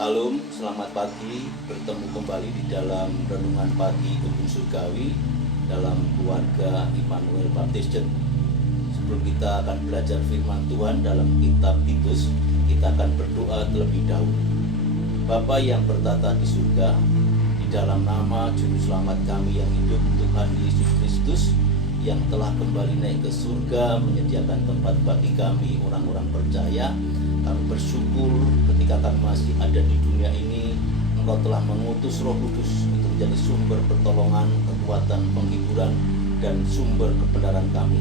Salam, selamat pagi. Bertemu kembali di dalam renungan pagi Ubun Surgawi dalam keluarga Immanuel Baptist Church. Sebelum kita akan belajar firman Tuhan dalam kitab Titus, kita akan berdoa terlebih dahulu. Bapa yang bertata di surga, di dalam nama Juru Selamat kami yang hidup, Tuhan Yesus Kristus, yang telah kembali naik ke surga menyediakan tempat bagi kami orang-orang percaya. Kami bersyukur ketika kami masih ada di dunia ini, Engkau telah mengutus Roh Kudus untuk menjadi sumber pertolongan, kekuatan, penghiburan, dan sumber kebenaran kami.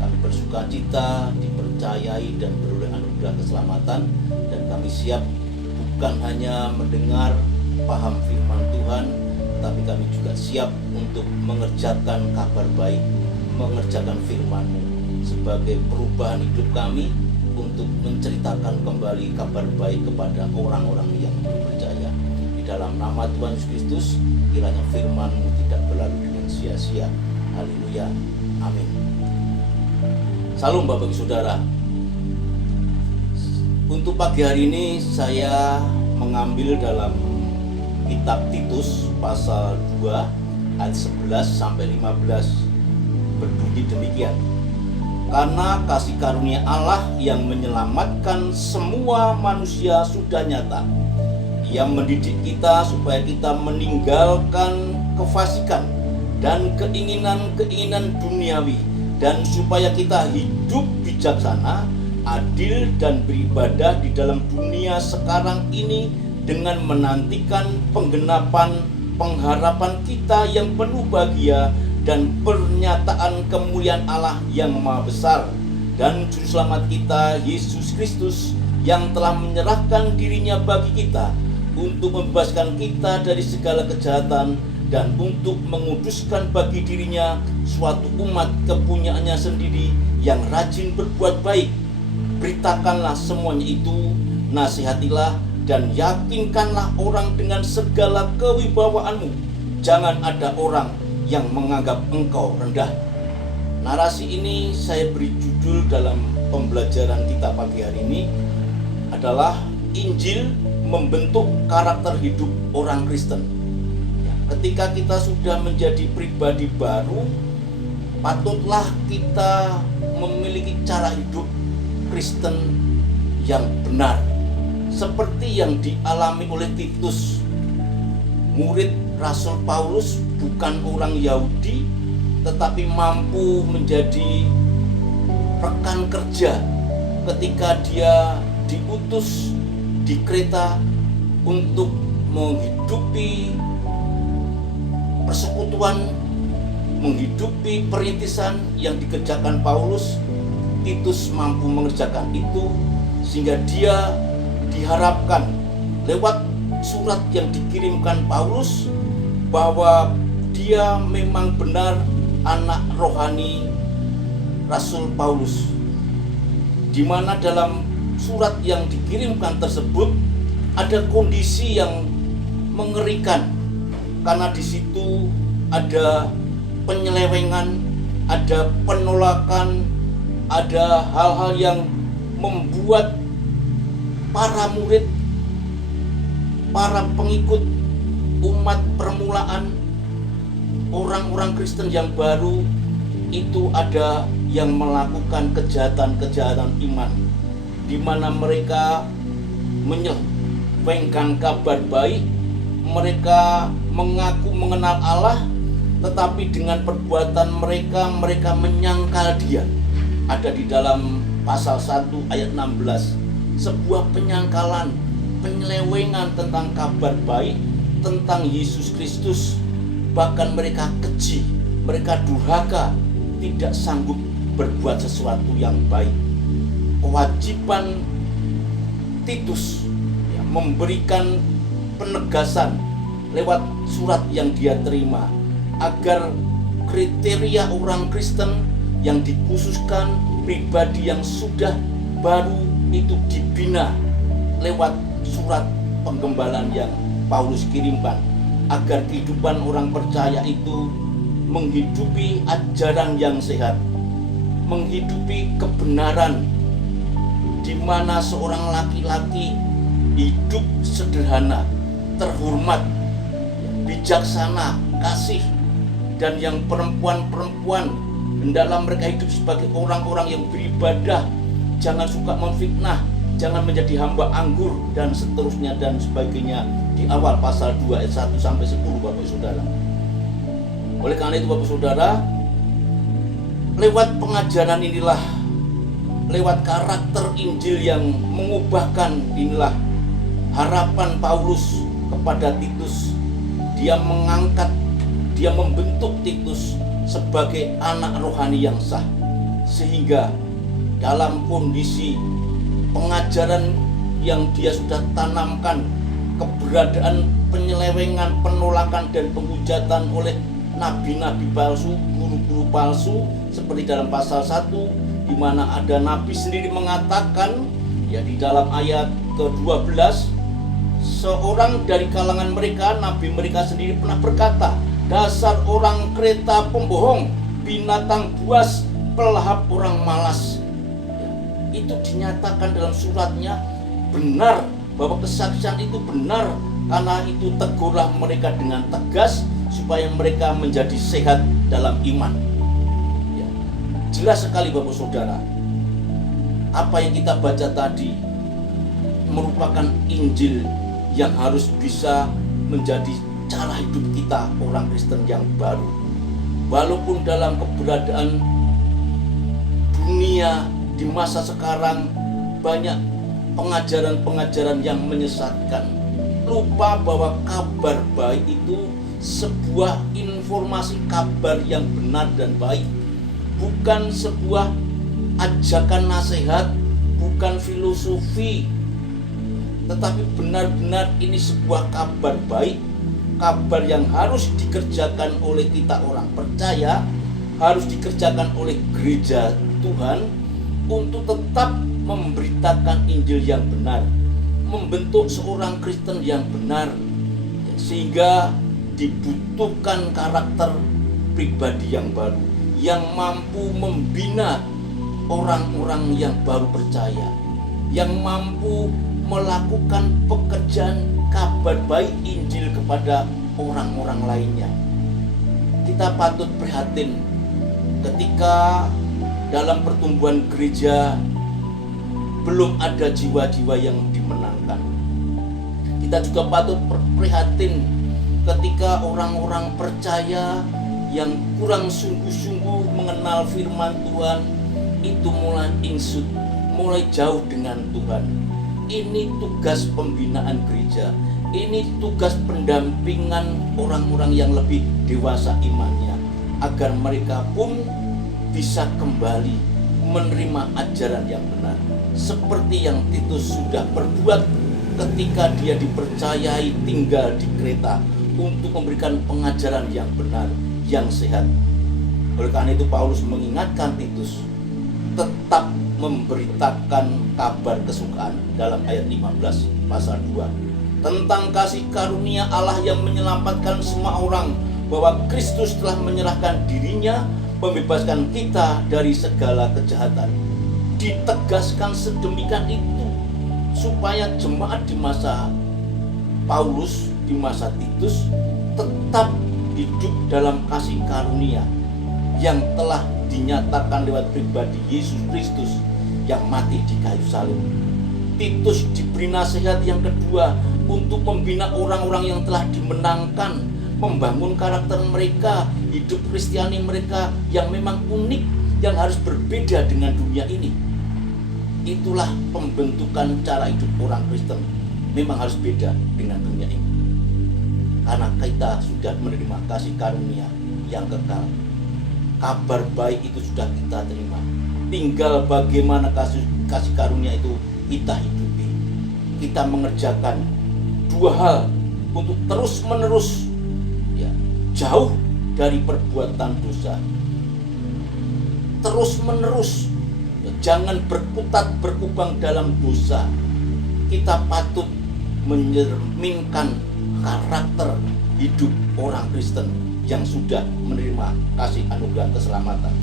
Kami bersukacita, dipercayai dan beroleh anugerah keselamatan, dan kami siap bukan hanya mendengar, paham firman Tuhan, tapi kami juga siap untuk mengerjakan kabar baik, mengerjakan firman-Mu sebagai perubahan hidup kami, untuk menceritakan kembali kabar baik kepada orang-orang yang belum percaya. Di dalam nama Tuhan Yesus Kristus, kiranya firman-Mu tidak berlalu dengan sia-sia. Haleluya. Amin. Salam Bapak Ibu Saudara. Untuk pagi hari ini saya mengambil dalam kitab Titus pasal 2 ayat 11 sampai 15, berbunyi demikian. Karena kasih karunia Allah yang menyelamatkan semua manusia sudah nyata. Ia mendidik kita supaya kita meninggalkan kefasikan dan keinginan-keinginan duniawi, dan supaya kita hidup bijaksana, adil, dan beribadah di dalam dunia sekarang ini dengan menantikan penggenapan pengharapan kita yang penuh bahagia dan pernyataan kemuliaan Allah yang Maha Besar dan Juru Selamat kita Yesus Kristus, yang telah menyerahkan dirinya bagi kita untuk membebaskan kita dari segala kejahatan dan untuk menguduskan bagi dirinya suatu umat kepunyaannya sendiri yang rajin berbuat baik. Beritakanlah semuanya itu, nasihatilah dan yakinkanlah orang dengan segala kewibawaanmu. Jangan ada orang yang menganggap engkau rendah. Narasi ini saya beri judul dalam pembelajaran kita pagi hari ini adalah Injil membentuk karakter hidup orang Kristen. Ketika kita sudah menjadi pribadi baru, patutlah kita memiliki cara hidup Kristen yang benar, seperti yang dialami oleh Titus, murid Rasul Paulus, bukan orang Yahudi, tetapi mampu menjadi rekan kerja ketika dia diutus di Kreta untuk menghidupi persekutuan, menghidupi perintisan yang dikerjakan Paulus. Titus mampu mengerjakan itu, sehingga dia diharapkan lewat surat yang dikirimkan Paulus bahwa dia memang benar anak rohani Rasul Paulus, di mana dalam surat yang dikirimkan tersebut ada kondisi yang mengerikan, karena di situ ada penyelewengan, ada penolakan, ada hal-hal yang membuat para murid, para pengikut umat permulaan, orang-orang Kristen yang baru itu ada yang melakukan kejahatan-kejahatan iman, di mana mereka menyelewengkan kabar baik. Mereka mengaku mengenal Allah, tetapi dengan perbuatan mereka menyangkal Dia. Ada di dalam pasal 1 ayat 16 sebuah penyangkalan, penyelewengan tentang kabar baik, tentang Yesus Kristus. Bahkan mereka keji, mereka durhaka, tidak sanggup berbuat sesuatu yang baik. Kewajiban Titus memberikan penegasan lewat surat yang dia terima, agar kriteria orang Kristen yang dikhususkan, pribadi yang sudah baru itu dibina lewat surat penggembalaan yang Paulus kirimkan, agar kehidupan orang percaya itu menghidupi ajaran yang sehat, menghidupi kebenaran, di mana seorang laki-laki hidup sederhana, terhormat, bijaksana, kasih. Dan yang perempuan-perempuan, hendaklah mereka hidup sebagai orang-orang yang beribadah, jangan suka memfitnah, jangan menjadi hamba anggur, dan seterusnya dan sebagainya. Di awal pasal 2 ayat 1 sampai 10, Bapak Saudara. Oleh karena itu Bapak Saudara, lewat pengajaran inilah, lewat karakter Injil yang mengubahkan inilah harapan Paulus kepada Titus. Dia mengangkat, dia membentuk Titus sebagai anak rohani yang sah, sehingga dalam kondisi pengajaran yang dia sudah tanamkan, keberadaan penyelewengan, penolakan dan penghujatan oleh nabi-nabi palsu, guru-guru palsu, seperti dalam pasal 1, di mana ada nabi sendiri mengatakan, ya di dalam ayat ke-12, seorang dari kalangan mereka, nabi mereka sendiri pernah berkata, dasar orang Kreta pembohong, binatang buas, pelahap orang malas. Ya, itu dinyatakan dalam suratnya, benar bahwa kesaksian itu benar, karena itu tegurlah mereka dengan tegas supaya mereka menjadi sehat dalam iman. Ya, jelas sekali Bapak Saudara, apa yang kita baca tadi merupakan Injil yang harus bisa menjadi cara hidup kita orang Kristen yang baru. Walaupun dalam keberadaan dunia di masa sekarang banyak pengajaran-pengajaran yang menyesatkan, lupa bahwa kabar baik itu sebuah informasi kabar yang benar dan baik, bukan sebuah ajakan nasihat, bukan filosofi, tetapi benar-benar ini sebuah kabar baik, kabar yang harus dikerjakan oleh kita orang percaya, harus dikerjakan oleh gereja Tuhan untuk tetap memberitakan Injil yang benar, membentuk seorang Kristen yang benar, sehingga dibutuhkan karakter pribadi yang baru, yang mampu membina orang-orang yang baru percaya, yang mampu melakukan pekerjaan kabar baik Injil kepada orang-orang lainnya. Kita patut prihatin ketika dalam pertumbuhan gereja belum ada jiwa-jiwa yang dimenangkan. Kita juga patut prihatin ketika orang-orang percaya yang kurang sungguh-sungguh mengenal firman Tuhan itu mulai insut, mulai jauh dengan Tuhan. Ini tugas pembinaan gereja, ini tugas pendampingan orang-orang yang lebih dewasa imannya, agar mereka pun bisa kembali menerima ajaran yang benar, seperti yang Titus sudah berbuat ketika dia dipercayai tinggal di Kreta untuk memberikan pengajaran yang benar, yang sehat. Oleh karena itu Paulus mengingatkan Titus tetap memberitakan kabar kesukaan dalam ayat 15 pasal 2 tentang kasih karunia Allah yang menyelamatkan semua orang, bahwa Kristus telah menyerahkan dirinya membebaskan kita dari segala kejahatan. Ditegaskan sedemikian itu supaya jemaat di masa Paulus, di masa Titus tetap hidup dalam kasih karunia yang telah dinyatakan lewat pribadi Yesus Kristus yang mati di kayu salib. Titus diberi nasihat yang kedua untuk membina orang-orang yang telah dimenangkan, membangun karakter mereka, hidup Kristiani mereka yang memang unik, yang harus berbeda dengan dunia ini. Itulah pembentukan cara hidup orang Kristen, memang harus beda dengan dunia ini, karena kita sudah menerima kasih karunia yang kekal. Kabar baik itu sudah kita terima, tinggal bagaimana kasih karunia itu kita hidupi. Kita mengerjakan dua hal untuk terus menerus jauh dari perbuatan dosa, terus menerus jangan berkutat berkubang dalam dosa. Kita patut mencerminkan karakter hidup orang Kristen yang sudah menerima kasih anugerah keselamatan.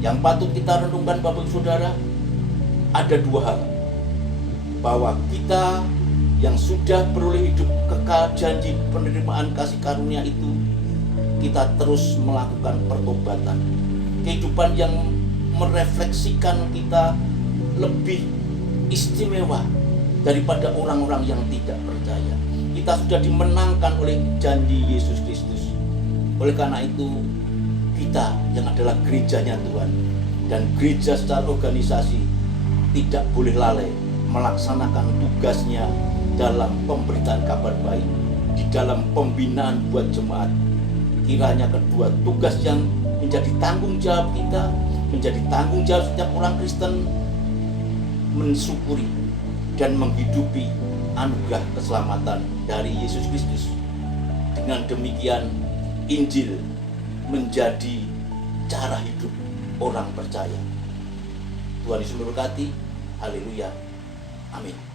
Yang patut kita renungkan Bapak Saudara, ada dua hal, bahwa kita yang sudah beroleh hidup kekal, janji penerimaan kasih karunia itu, kita terus melakukan pertobatan. Kehidupan yang merefleksikan kita lebih istimewa daripada orang-orang yang tidak percaya. Kita sudah dimenangkan oleh janji Yesus Kristus. Oleh karena itu, kita yang adalah gerejanya Tuhan dan gereja secara organisasi tidak boleh lalai melaksanakan tugasnya dalam pemberitaan kabar baik, di dalam pembinaan buat jemaat. Kiranya kedua tugas yang menjadi tanggung jawab kita, menjadi tanggung jawab setiap orang Kristen, mensyukuri dan menghidupi anugerah keselamatan dari Yesus Kristus. Dengan demikian, Injil menjadi cara hidup orang percaya. Tuhan Yesus memberkati. Haleluya. Amin.